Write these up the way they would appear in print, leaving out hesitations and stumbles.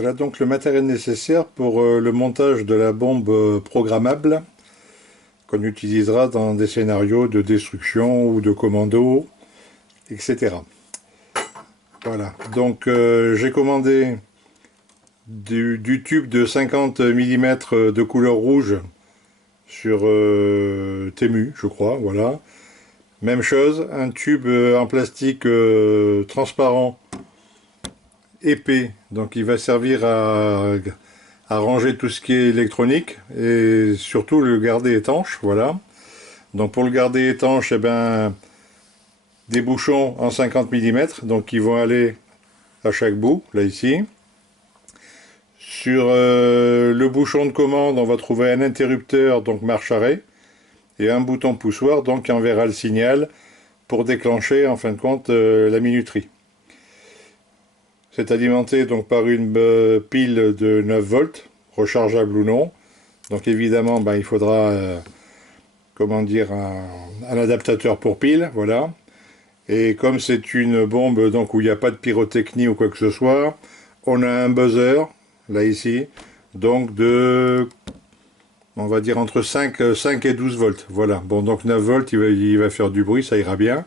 Voilà donc le matériel nécessaire pour le montage de la bombe programmable qu'on utilisera dans des scénarios de destruction ou de commando, etc. Voilà, donc j'ai commandé du tube de 50 mm de couleur rouge sur Temu, je crois, voilà. Même chose, un tube en plastique transparent épais, donc il va servir à ranger tout ce qui est électronique et surtout le garder étanche, voilà. Donc pour le garder étanche, eh ben, des bouchons en 50 mm, donc qui vont aller à chaque bout, là ici. Sur le bouchon de commande, on va trouver un interrupteur, donc marche arrêt, et un bouton poussoir, donc qui enverra le signal pour déclencher en fin de compte la minuterie. C'est alimenté donc par une pile de 9 volts, rechargeable ou non. Donc évidemment, ben, il faudra comment dire, un adaptateur pour pile, voilà. Et comme c'est une bombe donc où il n'y a pas de pyrotechnie ou quoi que ce soit, on a un buzzer, là ici, donc de, on va dire entre 5 et 12 volts, voilà. Bon, donc 9 volts, il va faire du bruit, ça ira bien.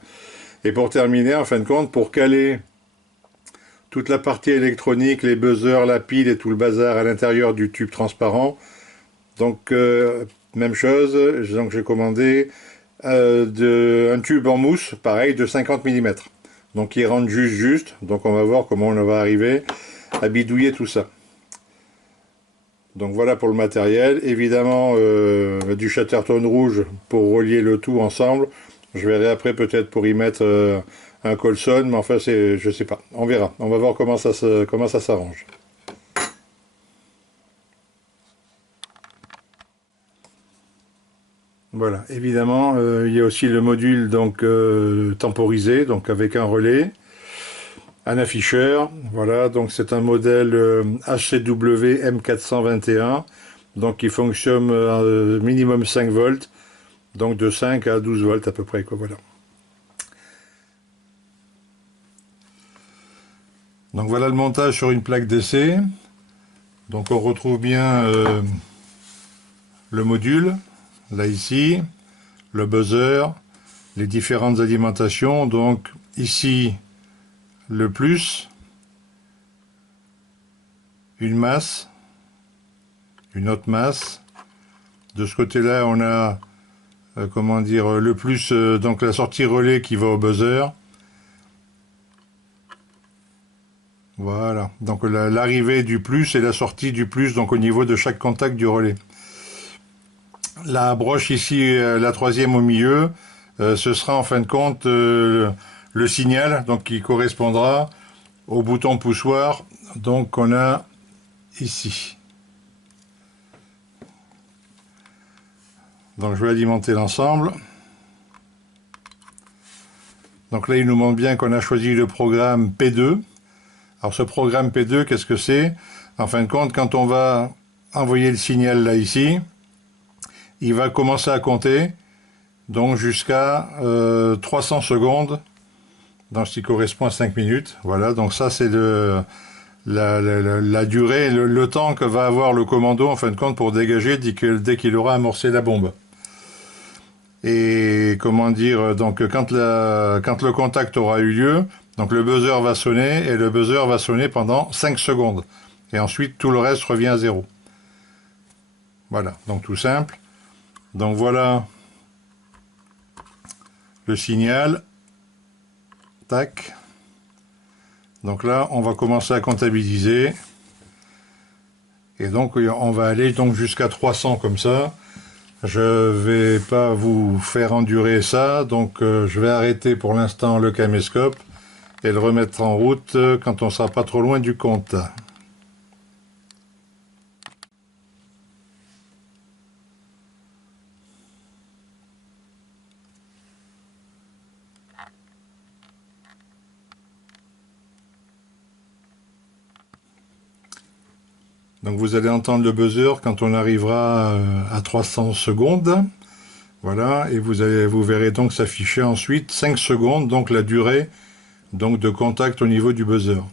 Et pour terminer, en fin de compte, pour caler toute la partie électronique, les buzzers, la pile et tout le bazar à l'intérieur du tube transparent, donc même chose, donc j'ai commandé un tube en mousse, pareil, de 50 mm. Donc il rentre juste, donc on va voir comment on va arriver à bidouiller tout ça. Donc voilà pour le matériel, évidemment du Chatterton rouge pour relier le tout ensemble. Je verrai après peut-être pour y mettre un Colson, mais enfin je sais pas, on verra, on va voir comment ça s'arrange. Voilà, évidemment, il y a aussi le module donc temporisé, donc avec un relais, un afficheur. Voilà, donc c'est un modèle HCW M421, donc qui fonctionne minimum 5 volts, donc de 5 à 12 volts à peu près, quoi, voilà. Donc voilà le montage sur une plaque d'essai. Donc on retrouve bien le module, là ici, le buzzer, les différentes alimentations. Donc ici le plus, une masse, une autre masse. De ce côté-là, on a comment dire, le plus, donc la sortie relais qui va au buzzer. Voilà, donc l'arrivée du plus et la sortie du plus, donc au niveau de chaque contact du relais. La broche ici, la troisième au milieu, ce sera en fin de compte le signal, donc qui correspondra au bouton poussoir, donc qu'on a ici. Donc je vais alimenter l'ensemble. Donc là il nous montre bien qu'on a choisi le programme P2. Alors ce programme P2, qu'est-ce que c'est? En fin de compte, quand on va envoyer le signal là ici, il va commencer à compter, donc jusqu'à 300 secondes, donc ce qui correspond à 5 minutes. Voilà, donc ça c'est la durée, le temps que va avoir le commando en fin de compte pour dégager dès qu'il aura amorcé la bombe. Et comment dire, donc quand le contact aura eu lieu, donc le buzzer va sonner, et le buzzer va sonner pendant 5 secondes. Et ensuite, tout le reste revient à zéro. Voilà, donc tout simple. Donc voilà le signal. Tac. Donc là, on va commencer à comptabiliser. Et donc, on va aller donc jusqu'à 300 comme ça. Je vais pas vous faire endurer ça, donc je vais arrêter pour l'instant le caméscope et le remettre en route quand on sera pas trop loin du compte. Donc vous allez entendre le buzzer quand on arrivera à 300 secondes. Voilà, et vous verrez donc s'afficher ensuite 5 secondes, donc la durée donc de contact au niveau du buzzer.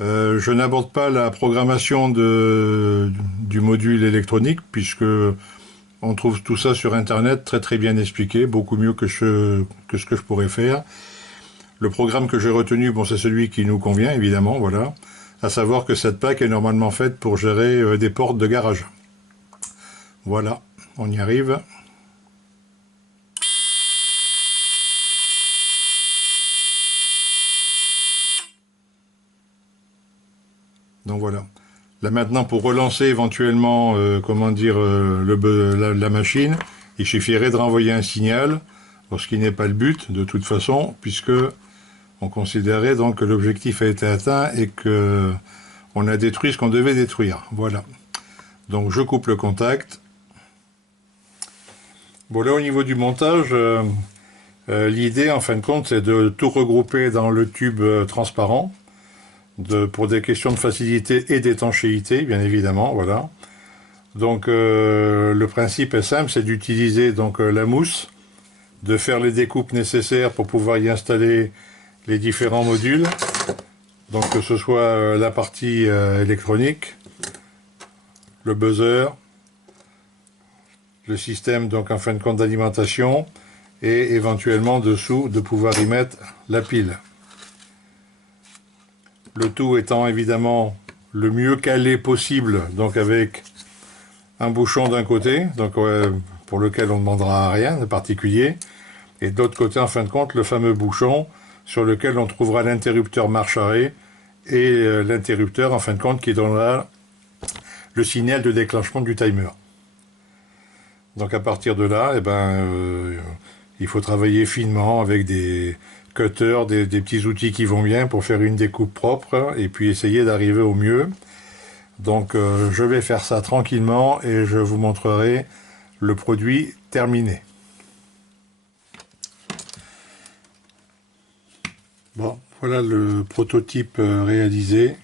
Je n'aborde pas la programmation du module électronique puisque on trouve tout ça sur internet très très bien expliqué, beaucoup mieux que ce que je pourrais faire. Le programme que j'ai retenu, bon, c'est celui qui nous convient évidemment, voilà. À savoir que cette PAC est normalement faite pour gérer des portes de garage. Voilà, on y arrive. Donc voilà. Là maintenant, pour relancer éventuellement, comment dire, la machine, il suffirait de renvoyer un signal, ce qui n'est pas le but de toute façon, puisque on considérait donc que l'objectif a été atteint et que on a détruit ce qu'on devait détruire. Voilà. Donc je coupe le contact. Bon là au niveau du montage, l'idée en fin de compte c'est de tout regrouper dans le tube transparent. Pour des questions de facilité et d'étanchéité, bien évidemment, voilà. Donc le principe est simple, c'est d'utiliser donc la mousse, de faire les découpes nécessaires pour pouvoir y installer les différents modules. Donc que ce soit la partie électronique, le buzzer, le système donc en fin de compte d'alimentation et éventuellement dessous de pouvoir y mettre la pile. Le tout étant évidemment le mieux calé possible, donc avec un bouchon d'un côté, donc pour lequel on ne demandera rien de particulier, et de l'autre côté, en fin de compte, le fameux bouchon sur lequel on trouvera l'interrupteur marche-arrêt et l'interrupteur, en fin de compte, qui donnera le signal de déclenchement du timer. Donc à partir de là, il faut travailler finement avec des cutters, des petits outils qui vont bien pour faire une découpe propre et puis essayer d'arriver au mieux. Donc je vais faire ça tranquillement et je vous montrerai le produit terminé. Bon, voilà le prototype réalisé.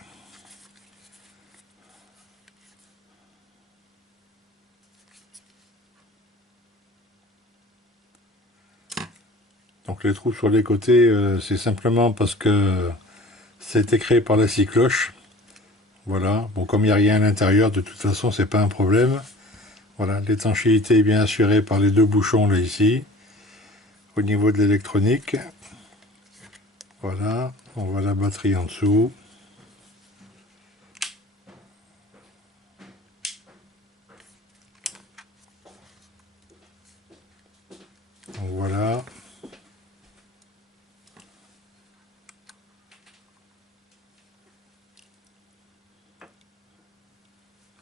Donc les trous sur les côtés, c'est simplement parce que c'était créé par la scie cloche. Voilà, bon comme il n'y a rien à l'intérieur, de toute façon c'est pas un problème. Voilà, l'étanchéité est bien assurée par les deux bouchons là ici. Au niveau de l'électronique, voilà, on voit la batterie en dessous. Donc voilà.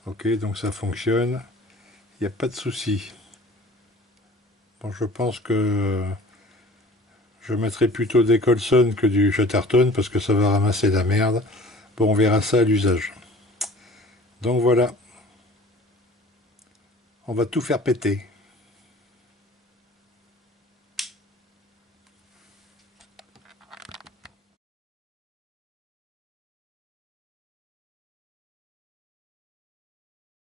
Ok, donc ça fonctionne. Il n'y a pas de souci. Bon, je pense que je mettrai plutôt des Colson que du Chatterton parce que ça va ramasser la merde. Bon, on verra ça à l'usage. Donc voilà. On va tout faire péter.